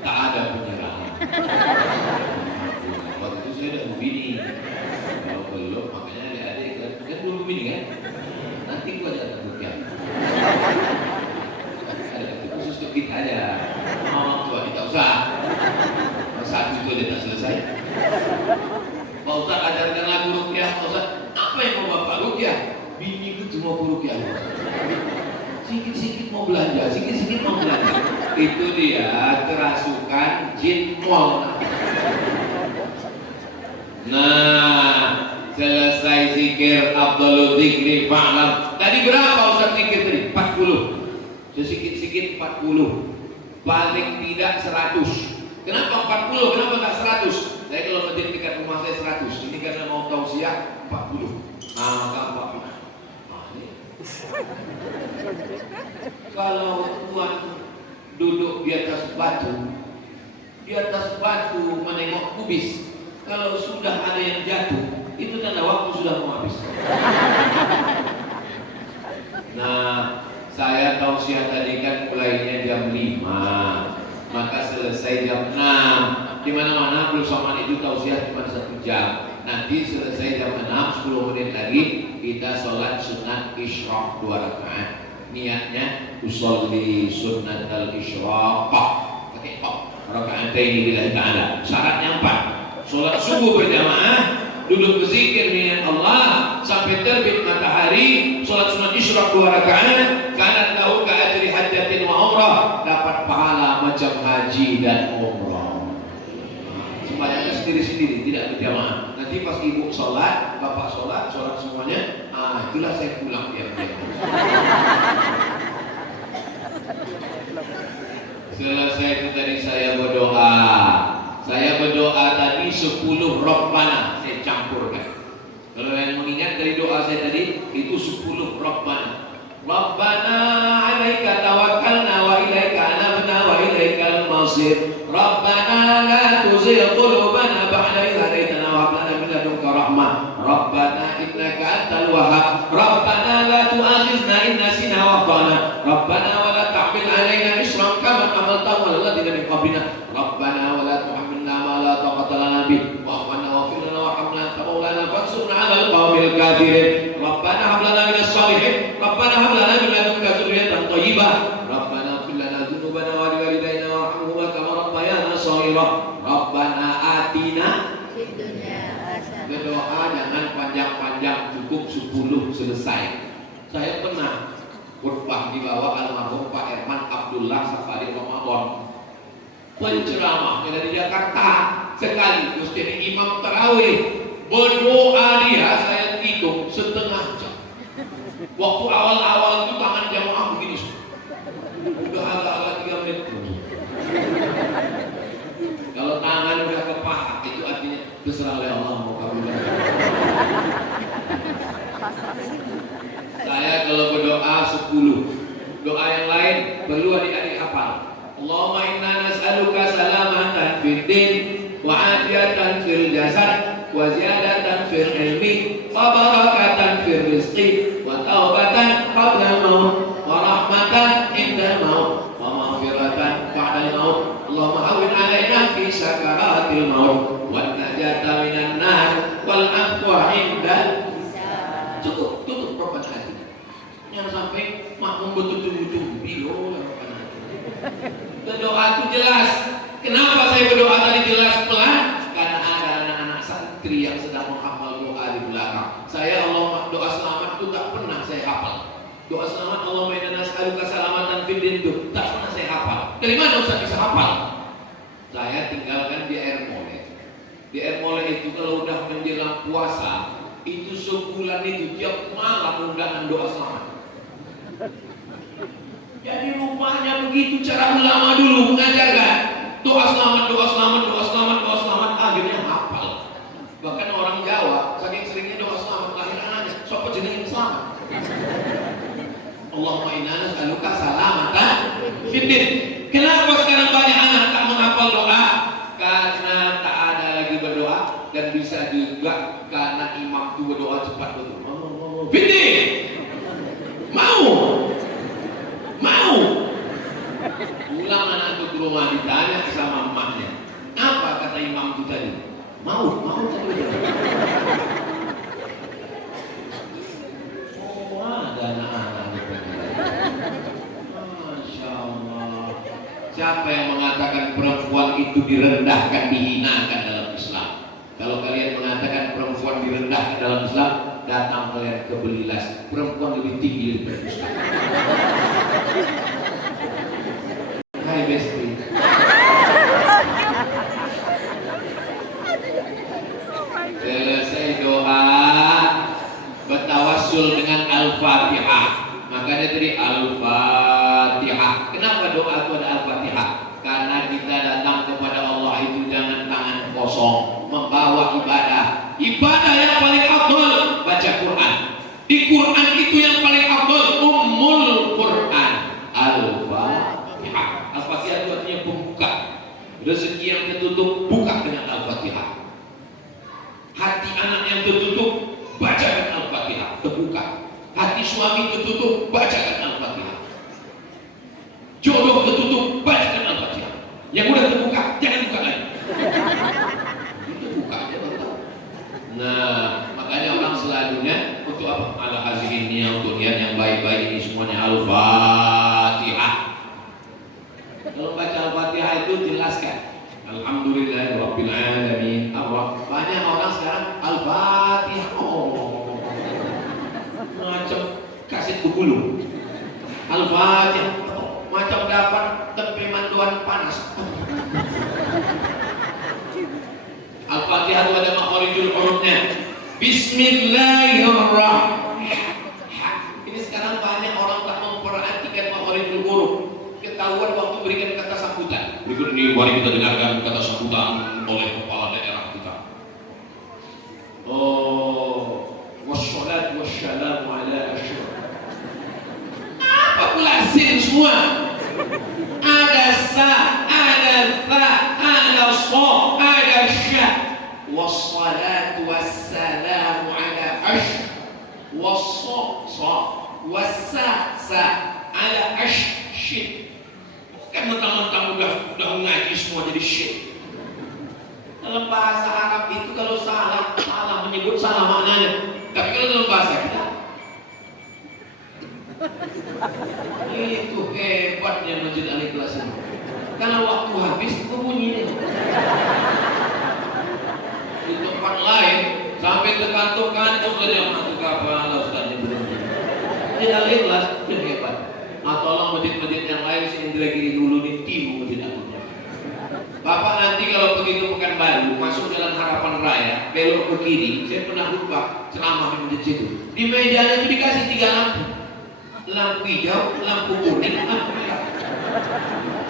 tak ada penyerahan. Waktu itu saya udah begini, kalau belum makanya adik-adik kan belum begini kan. Nanti gua ada ruqyah. Ada khusus untuk kita aja. Orang tua kita usah. Satu itu aja tak selesai. Pak Ustaz ajarkan lagu ruqyah. Pak Ustaz, apa yang mau bapak ruqyah? Bini ku cuma ruqyah. Sikit-sikit mau belanja, sikit-sikit mau belanja. Itu dia kerasukan jin mall. Nah, selesai zikir Abdul Dzikri fa'lam. Tadi berapa Ustaz zikir tadi? 40. Sesikit-sikit 40. Paling tidak 100. Kenapa 40? Kenapa tak 100? Saya kalau masjid dekat rumah saya 100. Ini karena mau tausiah 40. Nah, maka 40. Kalau tuan duduk di atas batu menengok kubis, kalau sudah ada yang jatuh, itu tanda waktu sudah mau habis. Nah, saya tausiah tadi kan mulainya jam 5, maka selesai jam 6. Di mana-mana bersama itu tausiah cuma 1 jam. Nanti selesai jam 6, 10 menit lagi kita sholat sunat isyraq 2 rakaat. Niatnya usolli sunat al-isyraq pakai rakaataini billahi ta'ala. Syaratnya 4. Sholat subuh berjamaah, duduk berzikir dengan Allah sampai terbit matahari, sholat sunat isyraq 2 rakaat, kanat lahu ka ajri hajjatin wa umrah, dapat pahala macam haji dan umrah. Semuanya sendiri-sendiri, tidak berjamaah. Nanti pas ibu sholat, bapak sholat semuanya, itulah saya pulang ya. Selesai itu tadi saya berdoa. Saya berdoa tadi 10 Rabbana saya campurkan. Kalau yang mengingat dari doa saya tadi itu 10 Rabbana. Rabbana 'alaika tawakkalna wa ilaika anabna wa ilaikal masir. Rabbana la tuzigh qulubana ba'da idh hadaytana wa hab lana min ladunka rahmah. Rabbana innaka antal wahhab. Rabbana la tu'akhidhna in nasina wa akhtana. Rabbana wa la tahmil 'alaina isran kama hamaltahu 'alal ladzina min qablina. Rabbana wa la tuhammilna ma la taqata lana bih. Wa'fu 'anna waghfir lana warhamna anta maulana fansurna 'alal qaumil kafirin. Rabbana hab lana minas shalihin. Rabbana hab lana min ladunka dzurriyyatan thayyibah. Rabbana ighfir lana dzunubana wa liwalidayna warhamhuma kama rabbayana shaghira. Rabbana atina fid dunya hasanah. Berdoa jangan panjang-panjang, cukup 10 selesai. Saya pernah khutbah di bawah almarhum Pak Herman Abdullah Safari Ramadan. Penceramahnya dari Jakarta, sekaligus jadi imam tarawih. Berdoa dia saya hitung setengah jam. Waktu awal-awal itu tangan jamaah begini, udah agak-agak 3 menit. Kalau tangan udah ke paha itu artinya berserah oleh Allah mau kabulkan. Saya kalau berdoa 10, doa yang lain perlu adik-adik hafal. Allahumma inna nas'aluka salamatan fid din wa afiyatan fil jasad wa ziyadatan fil ilmi wa barakatan fil rizqi wa taubatan qabla al-maut wa rahmatan inda al-maut wa maghfiratan ba'da al-maut. Allahumma hawwin 'alaina fi sakaratil maut wa najata minan nar betul-betul bilo. Berdoa itu jelas. Kenapa saya berdoa tadi jelas pelan? Karena ada anak-anak santri yang sedang menghafal doa di belakang. Saya Allah doa selamat itu tak pernah saya hafal. Doa selamat Allah inna nas'aluka salamatan fid din itu tak pernah saya hafal. Dari mana Ustaz bisa hafal? Saya tinggalkan di Air Mole. Di Air Mole itu kalau udah menjelang puasa, itu sebulan itu tiap malam undangan doa selamat. Jadi rupanya begitu cara ulama dulu mengajarkan doa selamat, doa selamat, doa selamat, doa selamat, akhirnya hafal. Bahkan orang Jawa saking seringnya doa selamat lahir anaknya, sopo jenenge selamat. Allahumma inna nas'aluka salamatan fid din. Kenapa sekarang banyak anak tak menghafal doa? Karena tak ada lagi berdoa, dan bisa juga karena imam itu berdoa cepat betul. Fid din. Mau pulang anak itu ke rumah ditanya sama emaknya, apa kata imam itu tadi? Mau tadi. Oh, ada anak-anak itu. Masya Allah. Siapa yang mengatakan perempuan itu direndahkan, dihinakan dalam Islam? Kalau kalian mengatakan perempuan direndahkan dalam Islam, datang kalian ke Belilas. Perempuan lebih tinggi daripada Islam. Hai Besti. Selesai doa, bertawassul dengan Al-Fatihah. Makanya tadi Al-Fatihah. Kenapa doa itu ada Al-Fatihah? Karena kita datang kepada Allah itu jangan tangan kosong, membawa ibadah. Ibadah yang paling afdal baca Quran. Di Quran itu yang paling afdal Ummul Quran, Al-Fatihah. Al-Fatihah itu artinya pembuka. Rezeki yang tertutup buka dengan Al-Fatihah. Hati anak yang tertutup baca dengan Al-Fatihah, terbuka. Hati suami tertutup baca dengan Al-Fatihah. Jodoh tertutup baca dengan Al-Fatihah. Yang udah terbuka jangan buka lagi. Itu buka aja betul. Nah, makanya orang selalunya untuk apa? Ala hazihin niat, untuk niat yang baik-baik ini semuanya Al-Fatihah. Kalau baca Al-Fatihah itu jelaskan Alhamdulillahirabbil alamin. Banyak orang sekarang Al-Fatihah. Macam kaset bergulung. Al-Fatihah macam dapat tepi manduan panas. Al-Fatihah itu ada makhorijul hurufnya. Bismillahirrahmanirrahim. Ini sekarang banyak orang tak memperhatikan makhorijul huruf. Ketahuan waktu berikan kata sambutan. Berikut ini mari kita dengarkan kata sambutan oleh kepala daerah kita. Wassalatu wassalamu ala asyraf. Apa pula sin semua? Ada sa, ada fa, ada so, ada sya. Wassalatu wassalamu ala asyraf. Wasso, so, wassa, sa, ala asyraf. Kan mentang-mentang udah ngaji semua jadi syekh. Dalam bahasa Arab itu kalau salah menyebut salah maknanya. Tapi kalau dalam bahasa kita itu hebatnya Masjid Al-Ikhlas ini. Karena waktu habis berbunyi. Di tempat lain sampai ke kantor-kantor saja masuk kapal Ustaznya berhenti. Masjid Al-Ikhlas itu hebat. Tolong masjid-masjid yang lain Indragiri dulu nih timu masjid Al-Ikhlas. Bapak nanti kalau pergi ke Pekanbaru, masuk jalan Harapan Raya, belok ke kiri, saya pernah lupa ceramah di masjid itu. Di mejanya itu dikasih 3 lampu. Lampu hijau, lampu kuning, lampu merah.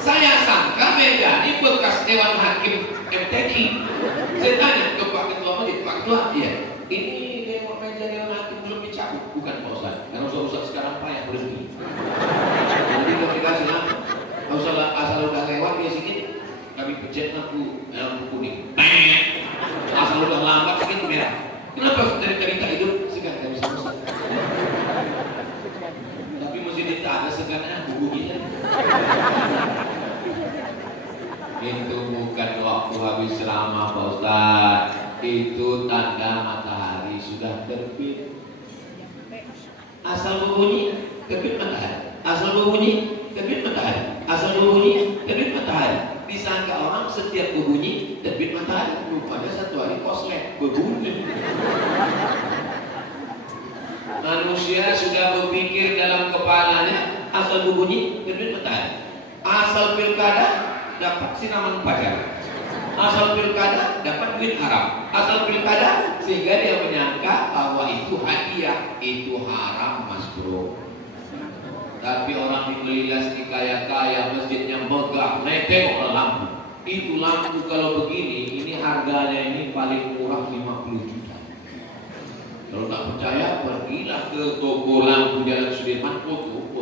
Saya sangka meja ini bekas Dewan Hakim MTQ. Saya tanya ke Pak Ketua Masjid, Pak Ketua, iya, ini meja Dewan Hakim belum dicabut, bukan Pak Ustaz. Karena Ustaz sekarang payah berhenti. Jadi kalau dikasih lampu, asal udah lewat dia sedikit, kami pencet lampu kuning. Asal udah lambat sedikit merah. Kenapa dari tadi tak hidup? Segan kami sama. Tapi masjid itu ada segannya bubunya. Itu bukan waktu habis ceramah Pak Ustaz. Itu tanda matahari sudah terbit. Asal berbunyi terbit matahari. asal berbunyi terbit matahari, asal berbunyi terbit matahari. Disangka orang setiap berbunyi terbit matahari, rupanya satu hari koslet berbunyi. Manusia sudah berpikir dalam kepalanya asal berbunyi terbit matahari, asal pilkada dapat siraman pacar, asal pilkada dapat duit haram, asal pilkada, sehingga dia menyangka bahwa itu hadiah, itu haram mas bro. Tapi orang di Melilas ini kaya-kaya, masjidnya megah, tengok lampu. Itu lampu kalau begini, ini harganya ini paling murah 50 juta. Kalau tak percaya, pergilah ke toko lampu Jalan Sudirman, foto,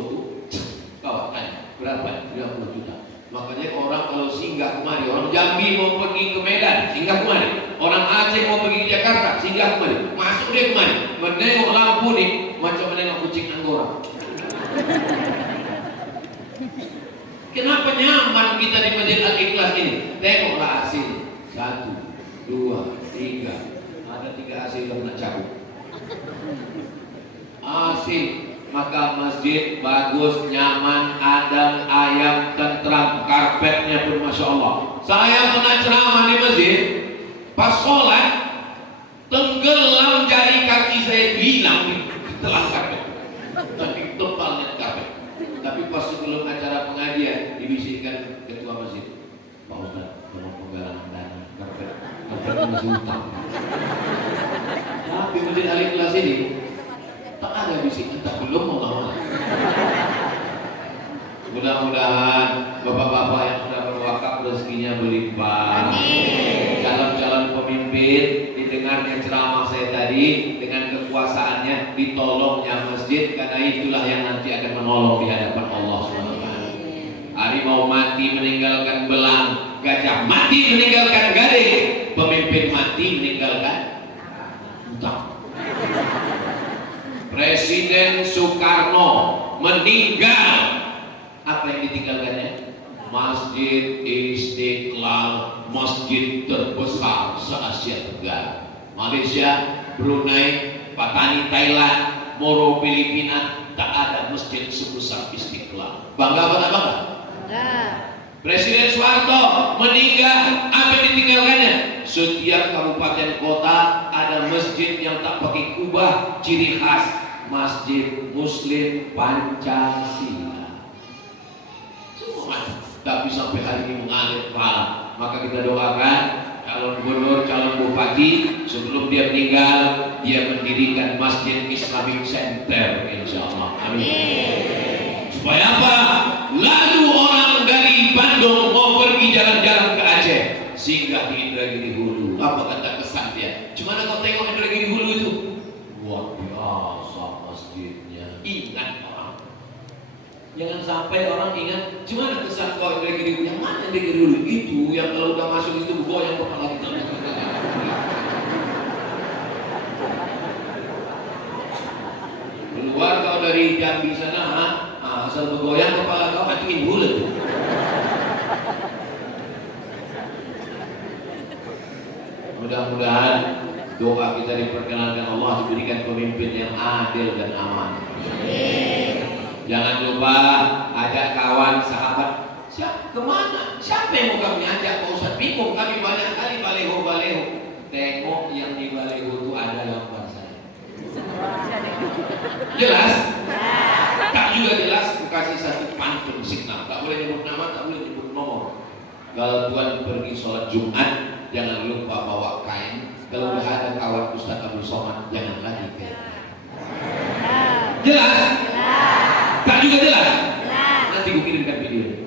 kau tanya berapa? 30 juta. Makanya orang kalau singgah kemari, orang Jambi mau pergi ke Medan, singgah kemari. Orang Aceh mau pergi ke Jakarta, singgah kemari. Masuk dia kemari, menengok lampu nih, macam menengok kucing Anggora. Kenapa nyaman kita di Masjid Al-Ikhlas ini? Tengoklah hasil 1, 2, 3. Ada 3 hasil yang nak cabut. Hasil, maka masjid bagus, nyaman, adem, ayam, tentram, karpetnya pun masya Allah. Saya pernah ceramah di masjid, pas sholat tenggelam jari kaki saya hilang di telan karpet. Tapi tebalnya karpet. Tapi pas sebelum acara pengajian dibisikkan ketua masjid, Pak Ustaz, tolong penggalangan dana karpet masih utang. Tapi Masjid Al-Ikhlas ini tak ada bisikan, tak belum mau. Mudah-mudahan bapak-bapak yang sudah berwakaf rezekinya berlimpah. Calon-calon pemimpin didengarnya ceramah saya tadi, dengan kekuasaannya ditolongnya masjid, karena itulah yang nanti akan menolong di hadapan Allah SWT. Harimau mati meninggalkan belang, gajah mati meninggalkan gading, pemimpin mati meninggalkan hutang. Presiden Soekarno meninggal, apa yang ditinggalkannya? Masjid Istiqlal, masjid terbesar se-Asia Tenggara. Malaysia, Brunei, Patani Thailand, Moro Filipina, tak ada masjid sebesar Istiqlal. Bangga apa tak bangga? Presiden Soeharto meninggal, apa yang ditinggalkannya? Setiap kabupaten kota ada masjid yang tak pakai kubah, ciri khas Masjid Muslim Pancasila. Semua, tapi sampai hari ini mengalir kepala. Maka kita doakan calon gubernur, calon bupati sebelum dia meninggal, dia mendirikan Masjid Islamic Center, insya Allah. Amin. Supaya apa? Lalu orang dari Bandung mau pergi jalan-jalan ke Aceh, singgah di Indragiri Hulu. Apa kata kesan dia? Cuma kau tengok Indragiri Hulu itu, luar biasa masjidnya. Ingat orang. Jangan sampai orang ingat, cuma kesan kau Indragiri Hulu. Yang mana Indragiri Hulu? Itu yang kalau udah masuk itu goyang kepala kita. Keluar kau dari Jambi sana, asal bergoyang kepala kau acuin bulat. Mudah-mudahan doa kita diperkenankan Allah, diberikan pemimpin yang adil dan aman. Jangan lupa ajak kawan, sahabat. Kemana? Siapa yang mau kami ajak? Pak Ustaz bingung, kami banyak kali baleho. Tengok yang di baleho itu ada gambar saya. Jelas? Tak juga jelas, aku kasih satu pantun signal. Tak boleh nyebut nama, tak boleh nyebut nomor. Kalau Tuhan pergi sholat Jumat, jangan lupa bawa kain. Kalau udah ada kawan Ustaz Abdul Somad, jangan lagi kain. Jelas? Tak juga jelas? Nanti gue kirimkan video.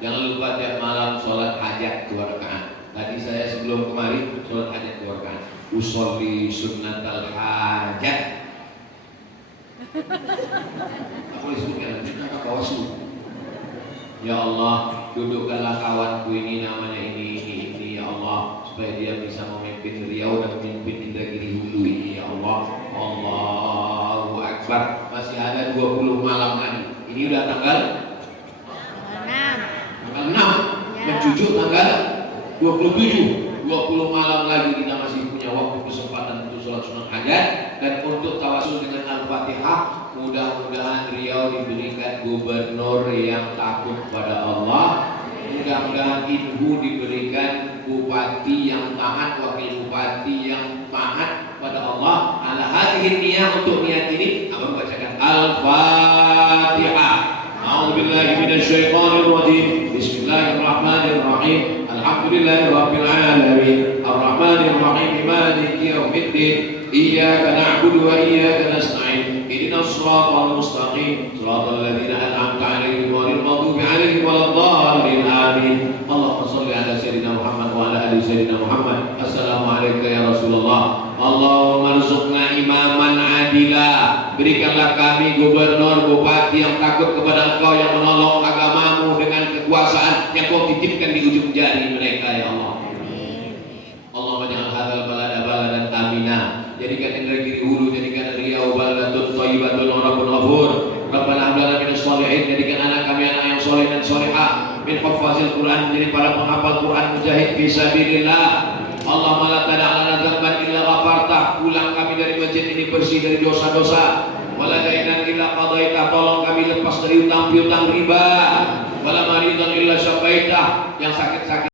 Jangan lupa tiap malam sholat hajat 2 rakaat. Tadi saya sebelum kemari sholat hajat 2 rakaat. Usolli sunnatal hajat. Aku disebutkan nanti kakak kawasu. Ya Allah, dudukkanlah kawanku ini, namanya ini ya Allah, supaya dia bisa memimpin Riau dan memimpin Indragiri Hulu ini ya Allah. Allahu Akbar. Masih ada 20 malam lagi. Ini udah tanggal 6, mencucuk tanggal 27. 20 malam lagi kita masih punya waktu, kesempatan untuk sholat sunat hajat dan untuk tawasul dengan Al-Fatihah. Mudah-mudahan Riau inhu diberikan bupati yang taat, wakil bupati yang taat pada Allah. Ala hadhihi niyah, untuk niat ini Abang bacakan Al-Fatihah. A'udzubillahi minasyaitonir rajim. Bismillahirrahmanirrahim. Alhamdulillahirabbil alamin. Arrahmanir rahim. Maliki yaumiddin. Iyyaka na'budu wa iyyaka nasta'in. Ihdinas shiratal mustaqim. Shiratal ladzina an'amta 'alaihim ghairil maghdubi 'alaihim waladdallin. Amin. Allahumma shalli ala sayyidina Muhammad wa ala ali sayyidina Muhammad. Assalamualaikum ya Rasulullah. Allahumma rzuqna imaman adila. Berikanlah kami gubernur, bupati yang takut kepada Engkau, yang menolong agamamu dengan kekuasaan yang Kau titipkan di ujung jari mereka ya Allah. Allahumma ja'al hadzal balada baladan amina. Jadikan negeri Hulu, jadikan Riau baldatun thayyibatun wa rabbun ghafur. Rabbana hab lana minas shalihin. Jadikan anak kami anak yang soleh dan solehah. Min hafazil Quran, menjadi para penghafal Quran, mujahid fi sabilillah. Allahumma la tada' lana dzamban illa ghafartah. Pulang kami dari masjid ini bersih dari dosa-dosa. Wala dainan illa qadaita. Tolong kami lepas dari utang piutang riba. Wala maridan illa syafaitah. Yang sakit-sakit